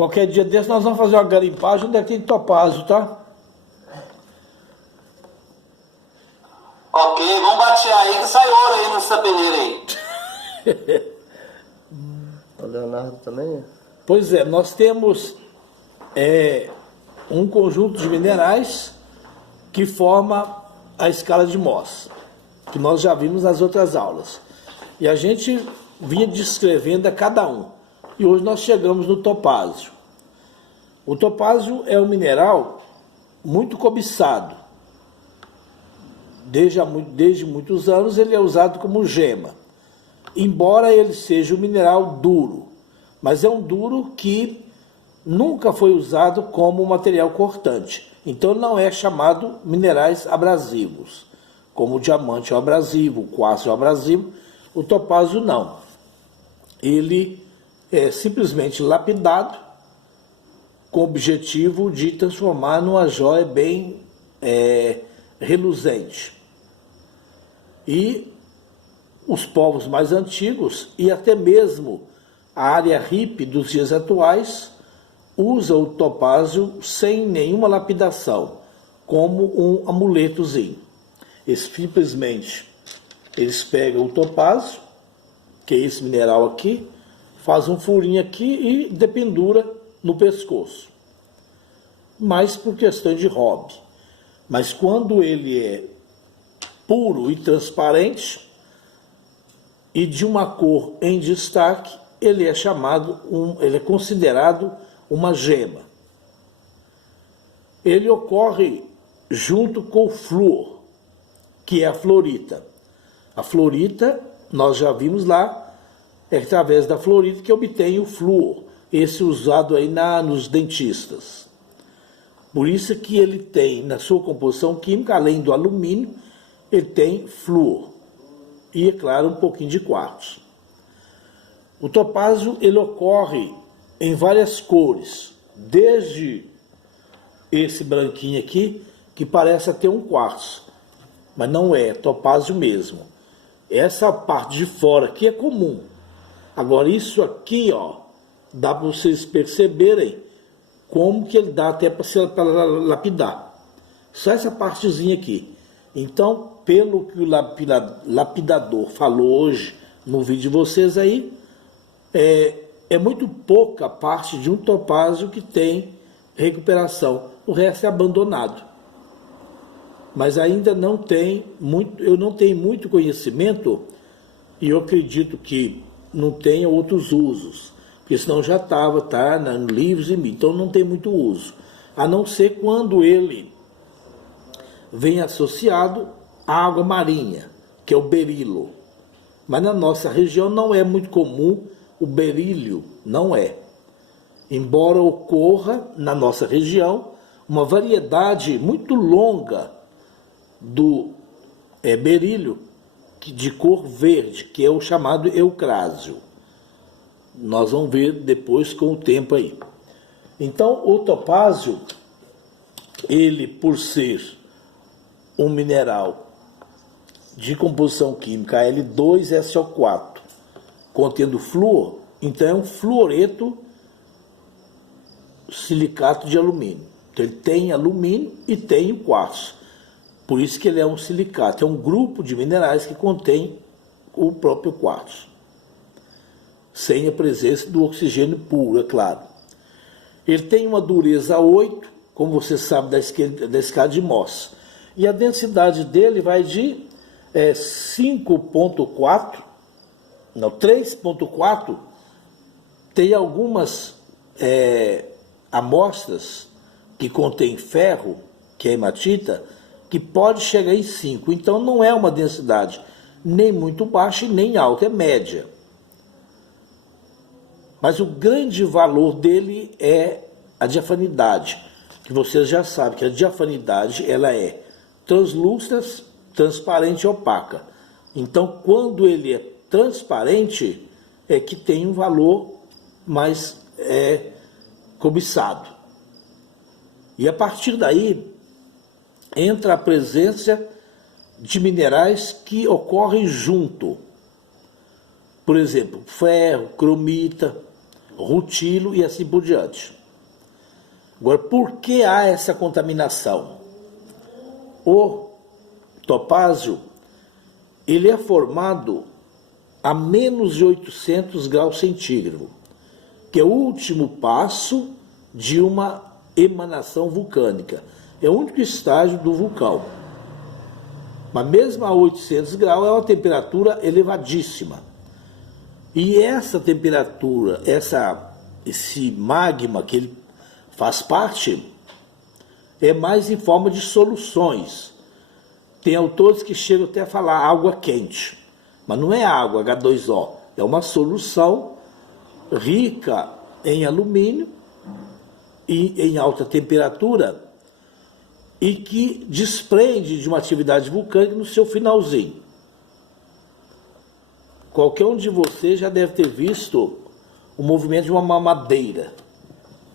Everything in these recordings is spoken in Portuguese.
qualquer dia desse nós vamos fazer uma garimpagem onde é que tem topázio, tá? Ok, vamos batear aí que sai ouro aí nessa peneira aí. O Leonardo também? Pois é, nós temos um conjunto de minerais que forma a escala de Mohs, que nós já vimos nas outras aulas. E a gente vinha descrevendo a cada um. E hoje nós chegamos no topázio. O topázio é um mineral muito cobiçado. Desde muitos anos ele é usado como gema. Embora ele seja um mineral duro, mas é um duro que nunca foi usado como material cortante. Então não é chamado minerais abrasivos, como o diamante é abrasivo, o quartzo é abrasivo, o topázio não. Ele é simplesmente lapidado com o objetivo de transformar numa joia bem reluzente. E os povos mais antigos e até mesmo a área hippie dos dias atuais usa o topázio sem nenhuma lapidação, como um amuletozinho. Simplesmente eles pegam o topázio, que é esse mineral aqui, faz um furinho aqui e dependura no pescoço. Mas por questão de hobby. Mas quando ele é puro e transparente e de uma cor em destaque, ele é considerado uma gema. Ele ocorre junto com o flúor, que é a fluorita. A fluorita, nós já vimos lá, é através da fluorita que obtém o flúor, esse usado aí nos dentistas. Por isso que ele tem, na sua composição química, além do alumínio, ele tem flúor. E, é claro, um pouquinho de quartzo. O topázio, ele ocorre em várias cores, desde esse branquinho aqui, que parece ter um quartzo, mas não é topázio mesmo. Essa parte de fora aqui é comum. Agora, isso aqui, ó, dá para vocês perceberem como que ele dá até para lapidar. Só essa partezinha aqui. Então, pelo que o lapidador falou hoje no vídeo de vocês aí, é muito pouca parte de um topázio que tem recuperação. O resto é abandonado. Mas ainda não tem muito, eu não tenho muito conhecimento e eu acredito que não tenha outros usos, porque senão já estava, tá, em livros e mídia, então não tem muito uso, a não ser quando ele vem associado à água marinha, que é o berilo. Mas na nossa região não é muito comum o berílio, não é. Embora ocorra na nossa região uma variedade muito longa do berílio de cor verde, que é o chamado eucrásio. Nós vamos ver depois com o tempo aí. Então, o topázio, ele por ser um mineral de composição química Al2SO4, contendo flúor, então é um fluoreto silicato de alumínio. Então ele tem alumínio e tem o quartzo. Por isso que ele é um silicato, é um grupo de minerais que contém o próprio quartzo, sem a presença do oxigênio puro, é claro. Ele tem uma dureza 8, como você sabe da escala de Mohs, e a densidade dele vai de 3,4, tem algumas amostras que contém ferro, que é hematita, que pode chegar em 5. Então não é uma densidade nem muito baixa e nem alta, é média. Mas o grande valor dele é a diafanidade, que vocês já sabem que a diafanidade ela é translúcida, transparente e opaca. Então quando ele é transparente é que tem um valor mais cobiçado. E a partir daí entra a presença de minerais que ocorrem junto. Por exemplo, ferro, cromita, rutilo e assim por diante. Agora, por que há essa contaminação? O topázio, ele é formado a menos de 800 graus centígrados, que é o último passo de uma emanação vulcânica. É o único estágio do vulcão. Mas mesmo a 800 graus é uma temperatura elevadíssima. E essa temperatura, esse magma que ele faz parte, é mais em forma de soluções. Tem autores que chegam até a falar água quente, mas não é água H2O, é uma solução rica em alumínio e em alta temperatura e que desprende de uma atividade vulcânica no seu finalzinho. Qualquer um de vocês já deve ter visto o movimento de uma mamadeira.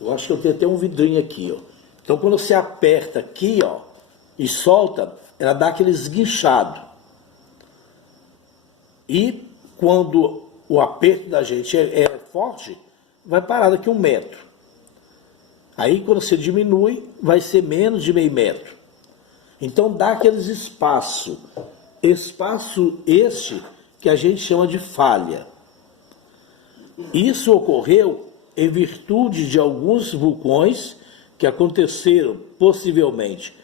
Eu acho que eu tenho até um vidrinho aqui, ó. Então, quando você aperta aqui, ó, e solta, ela dá aquele esguinchado. E quando o aperto da gente é forte, vai parar daqui 1 metro. Aí, quando você diminui, vai ser menos de meio metro. Então, dá aqueles espaço este que a gente chama de falha. Isso ocorreu em virtude de alguns vulcões que aconteceram, possivelmente,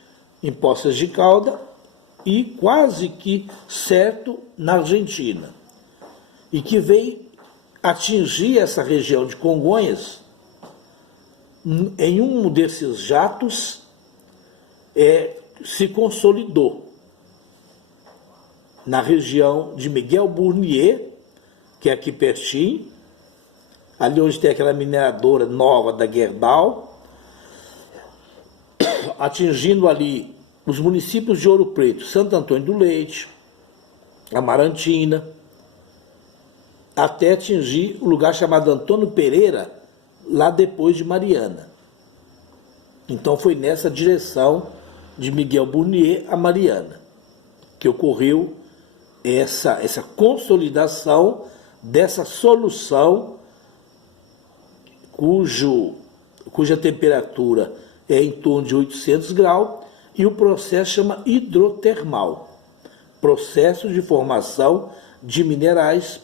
em Poços de Caldas e quase que certo na Argentina. E que veio atingir essa região de Congonhas. Em um desses jatos, se consolidou na região de Miguel Burnier, que é aqui pertinho, ali onde tem aquela mineradora nova da Gerdau, atingindo ali os municípios de Ouro Preto, Santo Antônio do Leite, Amarantina, até atingir o lugar chamado Antônio Pereira, lá depois de Mariana. Então foi nessa direção de Miguel Burnier a Mariana que ocorreu essa consolidação dessa solução cuja temperatura é em torno de 800 graus e o processo chama hidrotermal, processo de formação de minerais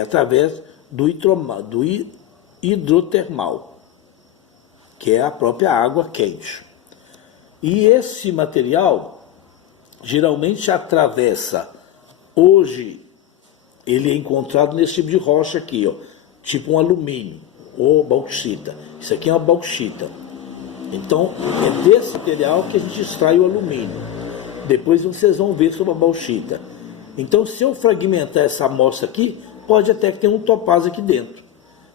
através do hidrotermal, que é a própria água quente. E esse material geralmente atravessa, hoje ele é encontrado nesse tipo de rocha aqui, ó, tipo um alumínio ou bauxita. Isso aqui é uma bauxita. Então é desse material que a gente extrai o alumínio. Depois vocês vão ver sobre a bauxita. Então, se eu fragmentar essa amostra aqui, pode até que tenha um topázio aqui dentro.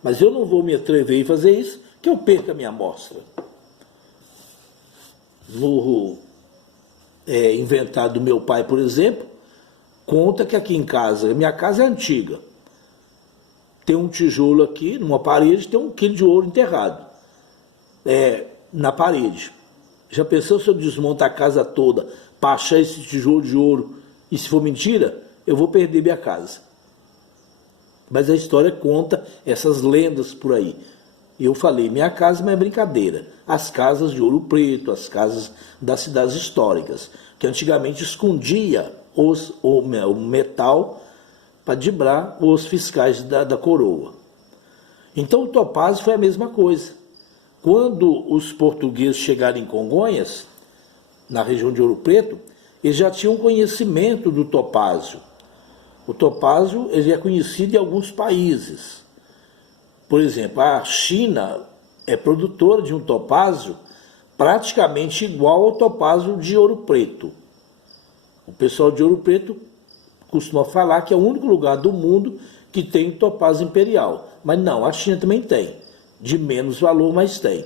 Mas eu não vou me atrever a fazer isso, que eu perca a minha amostra. No inventário do meu pai, por exemplo, conta que aqui em casa, minha casa é antiga, tem um tijolo aqui, numa parede, tem 1 quilo de ouro enterrado na parede. Já pensou se eu desmonto a casa toda para achar esse tijolo de ouro? E se for mentira, eu vou perder minha casa. Mas a história conta essas lendas por aí. E eu falei, minha casa não é brincadeira. As casas de Ouro Preto, as casas das cidades históricas, que antigamente escondia o metal para driblar os fiscais da coroa. Então o topázio foi a mesma coisa. Quando os portugueses chegaram em Congonhas, na região de Ouro Preto, eles já tinham conhecimento do topázio. O topázio ele é conhecido em alguns países. Por exemplo, a China é produtora de um topázio praticamente igual ao topázio de Ouro Preto. O pessoal de Ouro Preto costuma falar que é o único lugar do mundo que tem topázio imperial. Mas não, a China também tem. De menos valor, mas tem.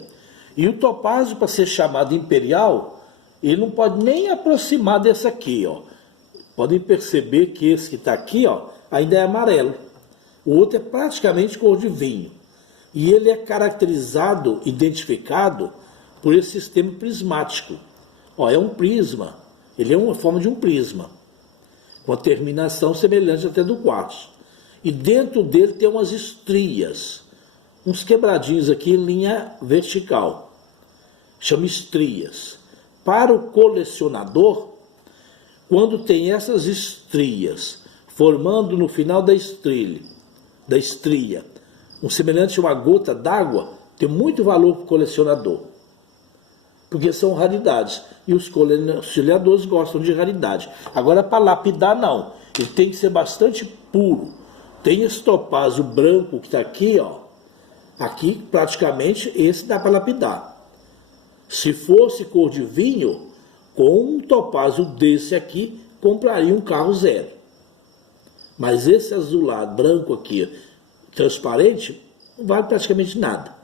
E o topázio, para ser chamado imperial, ele não pode nem aproximar desse aqui, ó. Podem perceber que esse que está aqui, ó, ainda é amarelo. O outro é praticamente cor de vinho. E ele é caracterizado, identificado, por esse sistema prismático. Ó, é um prisma. Ele é uma forma de um prisma, com a terminação semelhante até do quartzo. e dentro dele tem umas estrias, uns quebradinhos aqui em linha vertical, chama estrias. Para o colecionador, quando tem essas estrias formando no final da estria, um semelhante a uma gota d'água, tem muito valor para o colecionador, porque são raridades, e os colecionadores gostam de raridade. Agora, para lapidar, não, ele tem que ser bastante puro. Tem esse topázio branco que está aqui, ó, aqui praticamente esse dá para lapidar. Se fosse cor de vinho, com um topázio desse aqui, compraria um carro zero. Mas esse azulado branco aqui, transparente, não vale praticamente nada.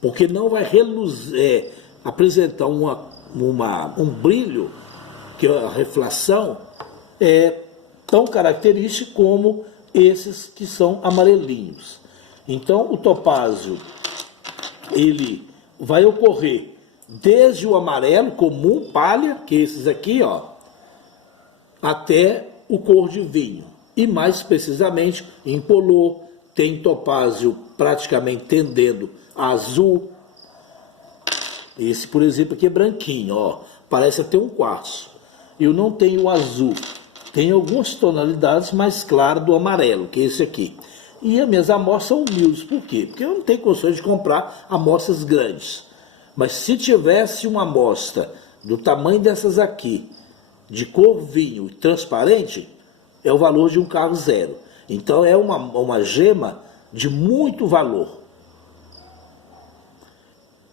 Porque não vai reluzir, apresentar um brilho, que a reflação é tão característico como esses que são amarelinhos. Então, o topázio, ele vai ocorrer desde o amarelo comum, palha, que é esses aqui, ó, até o cor de vinho. E mais precisamente, em polô, tem topázio praticamente tendendo a azul. Esse, por exemplo, aqui é branquinho, ó, parece até um quartzo. Eu não tenho o azul. Tem algumas tonalidades mais claras do amarelo, que é esse aqui. E as minhas amostras são humildes. Por quê? Porque eu não tenho condições de comprar amostras grandes. Mas se tivesse uma amostra do tamanho dessas aqui, de cor vinho e transparente, é o valor de um carro zero. Então é uma gema de muito valor.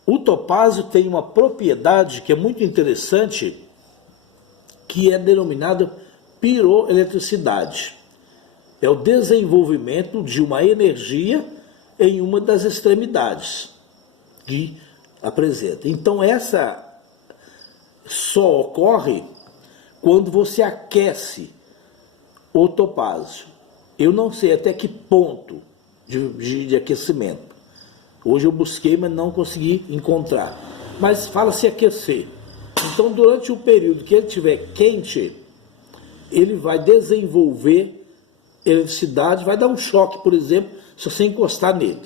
O topázio tem uma propriedade que é muito interessante, que é denominada piroeletricidade. É o desenvolvimento de uma energia em uma das extremidades que apresenta. Então essa só ocorre quando você aquece o topázio. Eu não sei até que ponto de aquecimento. Hoje eu busquei, mas não consegui encontrar. Mas fala-se aquecer. Então durante o período que ele estiver quente, ele vai desenvolver eletricidade, vai dar um choque, por exemplo, se você encostar nele.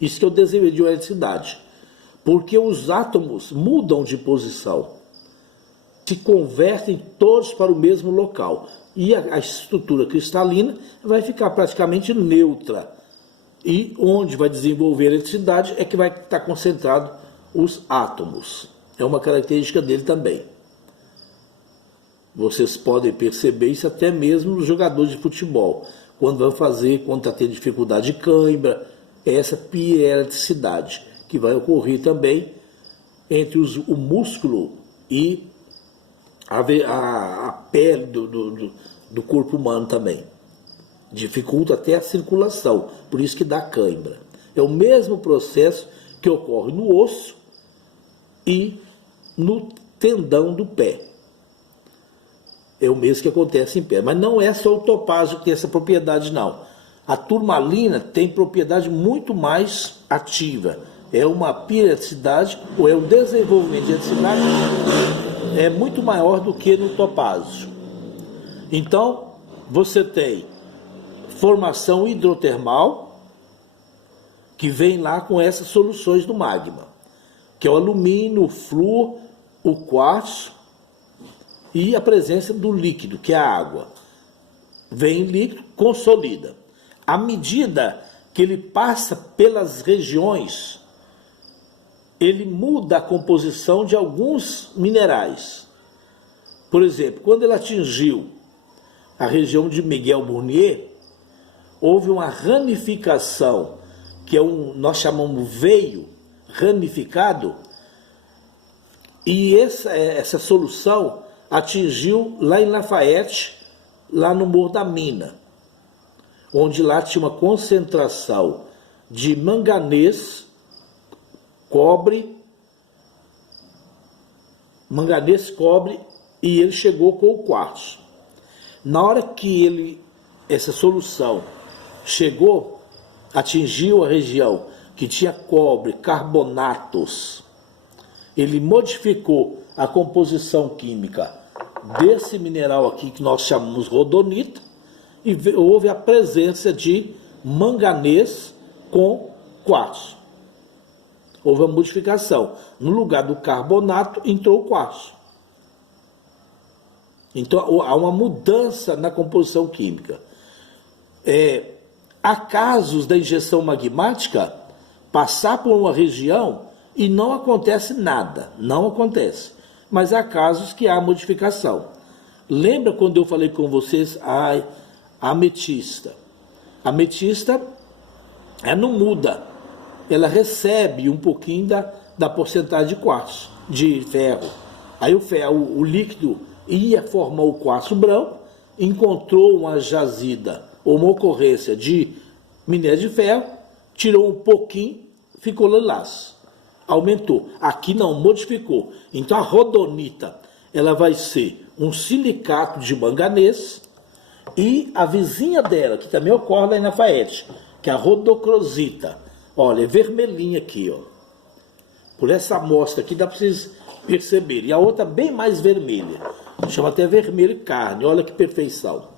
Isso que é o desenvolvimento de eletricidade. Porque os átomos mudam de posição, se convertem todos para o mesmo local. E a estrutura cristalina vai ficar praticamente neutra. E onde vai desenvolver eletricidade é que vai estar concentrado os átomos. É uma característica dele também. Vocês podem perceber isso até mesmo nos jogadores de futebol. Quando está tendo dificuldade de cãibra, é essa piroeletricidade que vai ocorrer também entre o músculo e a pele do corpo humano também. Dificulta até a circulação, por isso que dá cãibra. É o mesmo processo que ocorre no osso e no tendão do pé. É o mesmo que acontece em pé. Mas não é só o topázio que tem essa propriedade, não. A turmalina tem propriedade muito mais ativa. É uma piroeletricidade, ou é um desenvolvimento de eletricidade é muito maior do que no topázio. Então, você tem formação hidrotermal, que vem lá com essas soluções do magma, que é o alumínio, o flúor, o quartzo e a presença do líquido, que é a água. Vem líquido, consolida. À medida que ele passa pelas regiões, ele muda a composição de alguns minerais. Por exemplo, quando ele atingiu a região de Miguel Burnier, houve uma ramificação, que nós chamamos veio ramificado, e essa solução atingiu lá em Lafayette, lá no Morro da Mina, onde lá tinha uma concentração de manganês, cobre, e ele chegou com o quartzo. Na hora que essa solução chegou, atingiu a região que tinha cobre, carbonatos, ele modificou a composição química desse mineral aqui que nós chamamos rodonita, e houve a presença de manganês com quartzo. Houve uma modificação. No lugar do carbonato, entrou o quartzo. Então, há uma mudança na composição química. Há casos da injeção magmática passar por uma região e não acontece nada. Não acontece. Mas há casos que há modificação. Lembra quando eu falei com vocês a ametista? A ametista não muda. Ela recebe um pouquinho da porcentagem de quartzo, de ferro. Aí o líquido ia formar o quartzo branco, encontrou uma jazida ou uma ocorrência de minério de ferro, tirou um pouquinho, ficou lilás. Aumentou. Aqui não, modificou. Então a rodonita, ela vai ser um silicato de manganês, e a vizinha dela, que também ocorre lá na FAET, que é a rodocrosita. Olha, é vermelhinha aqui, ó. Por essa amostra aqui dá para vocês perceberem. E a outra bem mais vermelha. Chama até vermelho carne. Olha que perfeição.